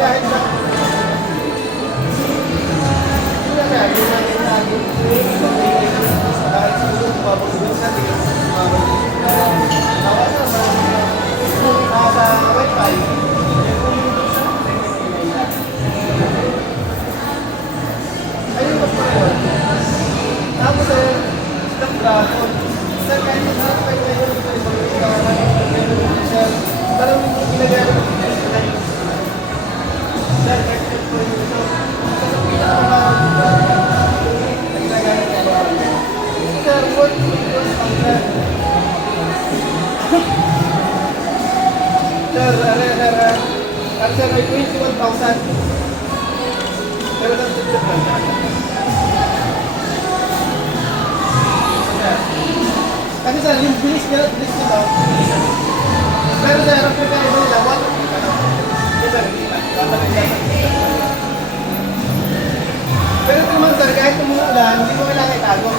kahit sa... Hindi na kaya, hindi natin natin. Kahit siguro, mabubuhin natin. Tawas naman. Nasa wifi. Ayun mas pa yun. Tapos eh, stop dragon. Sir, kahit sa harap kayo kayo, ito ibang ikawan, sir, parang ginagaya ko ng sir, kahit po yun ito. Sa pinakamarang ginagaya ko sir, what was ang sir? Sir, sir, may 21,000. Pero lang sa sir, kasi sir, yung bilis nila daw. Pero sir, ang pagkaiba nila, wala ko ano. Yes sir, hindi na. Pero ito naman sir, kahit umuulan, hindi mo kailangan itago.